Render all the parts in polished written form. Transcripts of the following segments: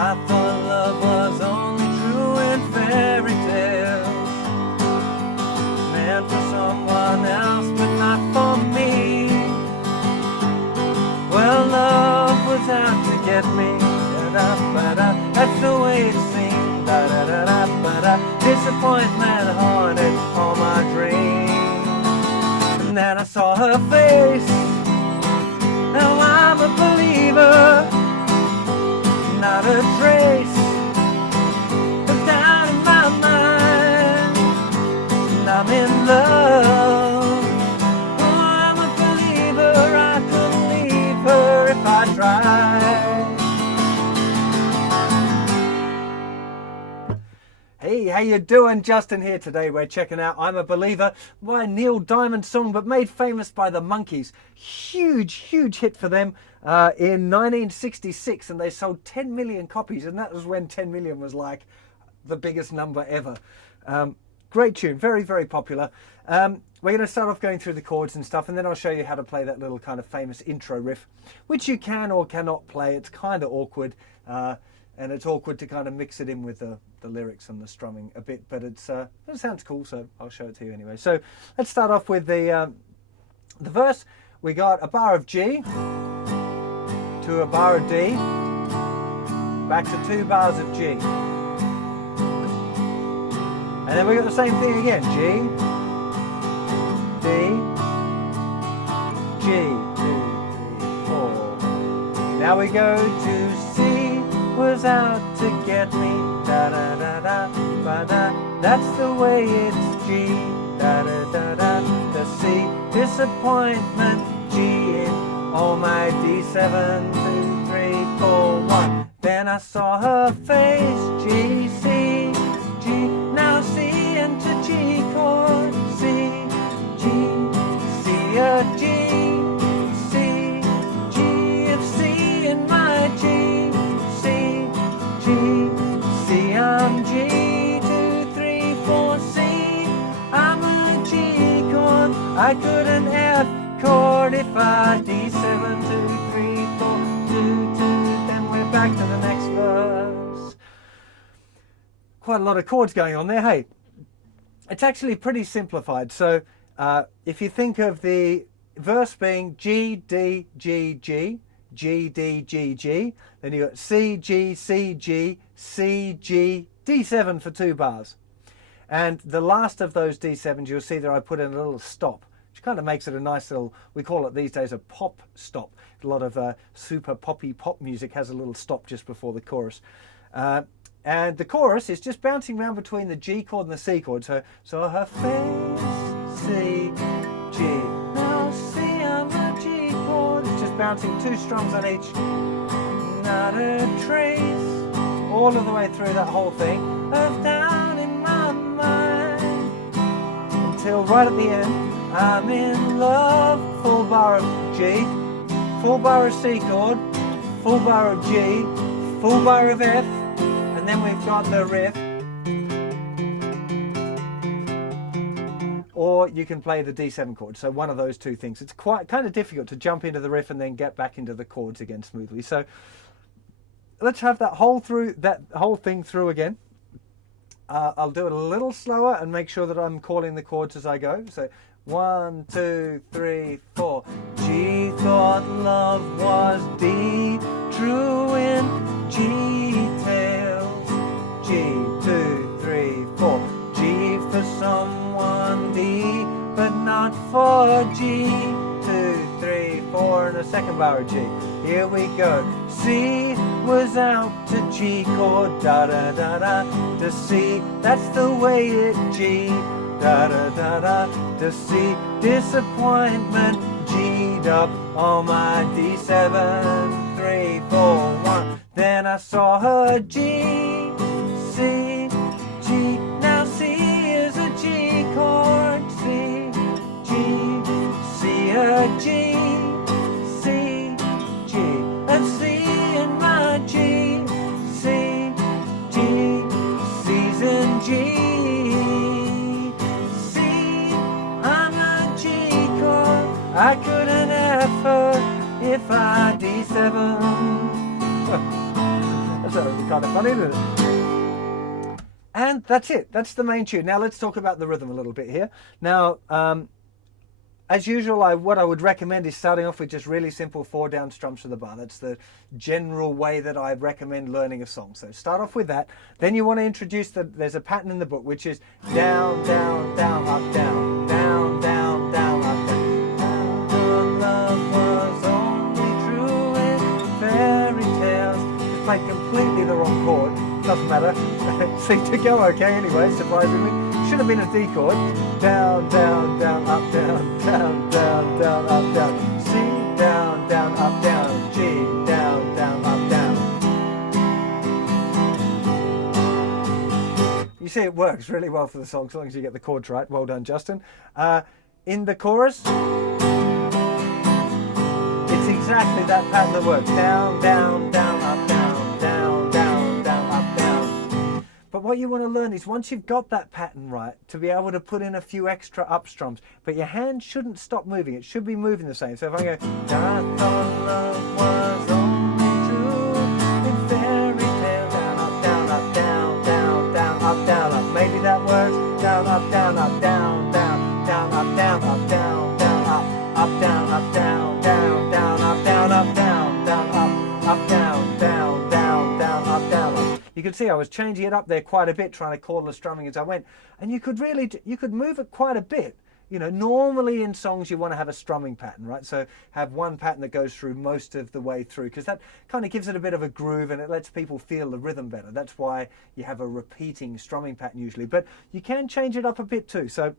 I thought love was only true in fairy tales, meant for someone else but not for me. Well, love was out to get me, da-da-ba-da. That's the way it seemed, da-da-da-da-ba-da. Disappointment haunted all my dreams. And then I saw her face. Now I'm a believer, not a trace of doubt in my mind. And I'm in love. Oh, I'm a believer. I couldn't leave her if I tried. Hey, how you doing? Justin here. Today we're checking out I'm a Believer by Neil Diamond's song, but made famous by the Monkees. Huge hit for them in 1966, and they sold 10 million copies, and that was when 10 million was like the biggest number ever. Great tune, very popular. We're going to start off going through the chords and stuff, and then I'll show you how to play that little kind of famous intro riff, which you can or cannot play. It's kind of awkward. And it's awkward to kind of mix it in with the lyrics and the strumming a bit, but it sounds cool, so I'll show it to you anyway. So let's start off with the verse. We got a bar of G to a bar of D, back to 2 bars of G, and then we got the same thing again: G, D, G, 2, 3, 4. Now we go to C. Was out to get me, da da da da ba da. That's the way it's G, da da da da. The C, disappointment, G in all my D7, 2, 3, 4, 1. Then I saw her face, G, C, G. Now C into G chord, C, G, C a G, C, G of C in my G. C, I'm G, 2, 3, 4, C. I'm a G chord. I could an F chord if I D7, 2, 3, 4, 2, 2. Then we're back to the next verse. Quite a lot of chords going on there. Hey, it's actually pretty simplified. So if you think of the verse being G, D, G, G, G, D, G, G, then you got C, G, C, G, C, G, D7 for 2 bars. And the last of those D7s, you'll see that I put in a little stop, which kind of makes it a nice little, we call it these days a pop stop. A lot of super poppy pop music has a little stop just before the chorus. And the chorus is just bouncing around between the G chord and the C chord. So her face, C, G. Now C, I'm a G chord. It's just bouncing 2 strums on each. Not a trace, all of the way through that whole thing, of down in my mind, until right at the end, I'm in love. Full bar of G, full bar of C chord, full bar of G, full bar of F, and then we've got the riff. Or you can play the D7 chord, so one of those 2 things. It's quite kind of difficult to jump into the riff and then get back into the chords again smoothly. So let's have that whole thing through again. I'll do it a little slower and make sure that I'm calling the chords as I go. So 1, 2, 3, 4. G thought love was D, true in G tails. G, 2, 3, 4. G for someone D, but not for G. 2, 3, 4, and a second bar of G. Here we go. C was out to G chord, da da da da. To C, that's the way it G, da da da da. To C, disappointment, G'd up on my D7, 3, 4, 1. Then I saw her G, C, G. Now C is a G chord, C, G, C a G, C, G, and C in my G, C, G, C's in G, C, I'm a G chord. I couldn't F her if I D7. So it'd be kind of funny, isn't it? And that's it. That's the main tune. Now let's talk about the rhythm a little bit here. Now, as usual, what I would recommend is starting off with just really simple 4 down strums to the bar. That's the general way that I recommend learning a song. So start off with that. Then you want to introduce there's a pattern in the book, which is down, down, down, up, down, down, down, down, up, down. Down, love was only true in fairy tales. Just played completely the wrong chord. Doesn't matter. Seemed to go okay anyway, surprisingly. Should have been a D chord. Down, down, down, up, down, down, down, down, up, down. C, down, down, up, down. G, down, down, up, down. You see, it works really well for the song, as long as you get the chords right. Well done, Justin. In the chorus, it's exactly that pattern that works. Down, down, down, up, down, down, down, down, up, down. But what you want to learn is, once you've got that pattern right, to be able to put in a few extra up strums. But your hand shouldn't stop moving. It should be moving the same. So if I go, I thought love was only true in fairy tale. Down, up, down, up, down, down, down, up, down, up. Maybe that works. Down, up, down, up, down, down, down, up, down, up, down, down, up, down, up, down, down, down, up, down, up, down, down, up, down, down, down, down, up, down, up. You can see I was changing it up there quite a bit, trying to cordless strumming as I went. And you could move it quite a bit. You know, normally in songs you want to have a strumming pattern, right? So have one pattern that goes through most of the way through, because that kind of gives it a bit of a groove and it lets people feel the rhythm better. That's why you have a repeating strumming pattern usually. But you can change it up a bit too. So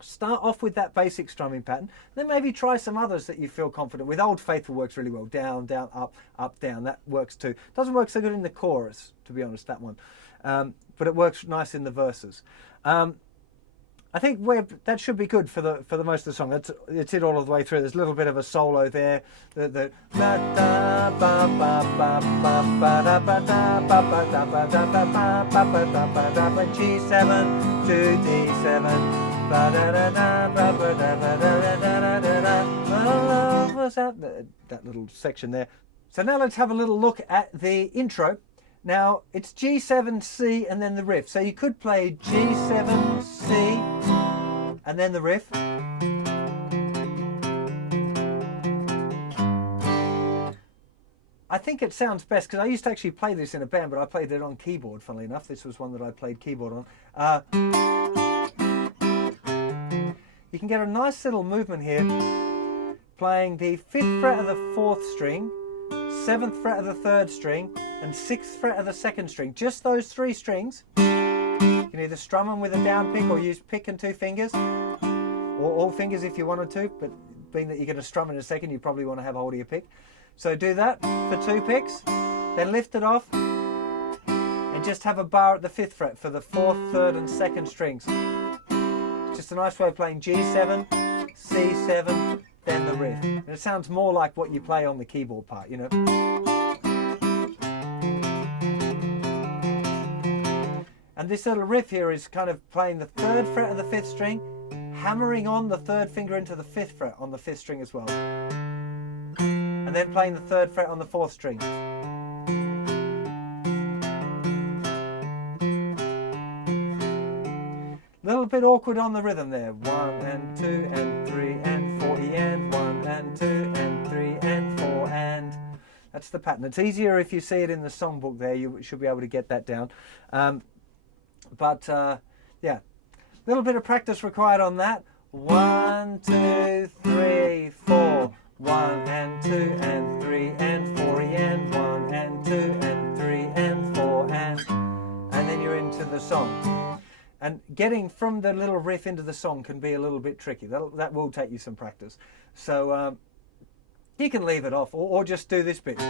start off with that basic strumming pattern, then maybe try some others that you feel confident with. Old Faithful works really well. Down, down, up, down. That works too. Doesn't work so good in the chorus, to be honest, that one. But it works nice in the verses. I think that should be good for the most of the song. It's it all the way through. There's a little bit of a solo there. G7 to D7. What's that little section there? So now let's have a little look at the intro. Now it's G7, C, and then the riff. So you could play G7, C, and then the riff. I think it sounds best, because I used to actually play this in a band, but I played it on keyboard, funnily enough. This was one that I played keyboard on. You can get a nice little movement here, playing the 5th fret of the 4th string, 7th fret of the 3rd string, and 6th fret of the 2nd string. Just those 3 strings. You can either strum them with a down pick or use pick and 2 fingers, or all fingers if you wanted to, but being that you're going to strum in a second, you probably want to have hold of your pick. So do that for 2 picks, then lift it off, and just have a bar at the 5th fret for the 4th, 3rd, and 2nd strings. Just a nice way of playing G7, C7, then the riff. And it sounds more like what you play on the keyboard part, you know. And this little riff here is kind of playing the 3rd fret of the 5th string, hammering on the 3rd finger into the 5th fret on the 5th string as well. And then playing the 3rd fret on the 4th string. Little bit awkward on the rhythm there. 1 and 2 and 3 and 40 and 1 and 2 and 3 and 4 and. That's the pattern. It's easier if you see it in the songbook there. You should be able to get that down. Yeah, a little bit of practice required on that. 1, 2, 3, 4. 1 and 2 and 3 and 40 and 1 and 2 and 3 and 4 and then you're into the song. And getting from the little riff into the song can be a little bit tricky. That will take you some practice. So you can leave it off or just do this bit. If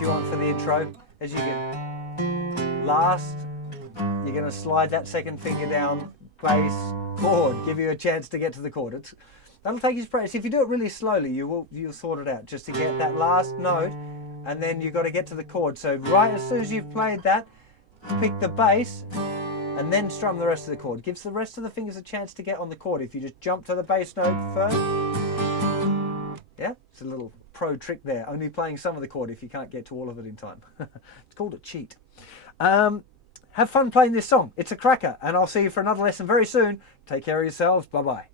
you want for the intro, as you get last, you're going to slide that 2nd finger down, bass, chord, give you a chance to get to the chord. That'll take you some practice. If you do it really slowly, you'll sort it out just to get that last note, and then you've got to get to the chord. So right as soon as you've played that, pick the bass and then strum the rest of the chord. Gives the rest of the fingers a chance to get on the chord if you just jump to the bass note first. Yeah, a little pro trick there, only playing some of the chord if you can't get to all of it in time. It's called a cheat. Have fun playing this song. It's a cracker, and I'll see you for another lesson very soon. Take care of yourselves. Bye-bye.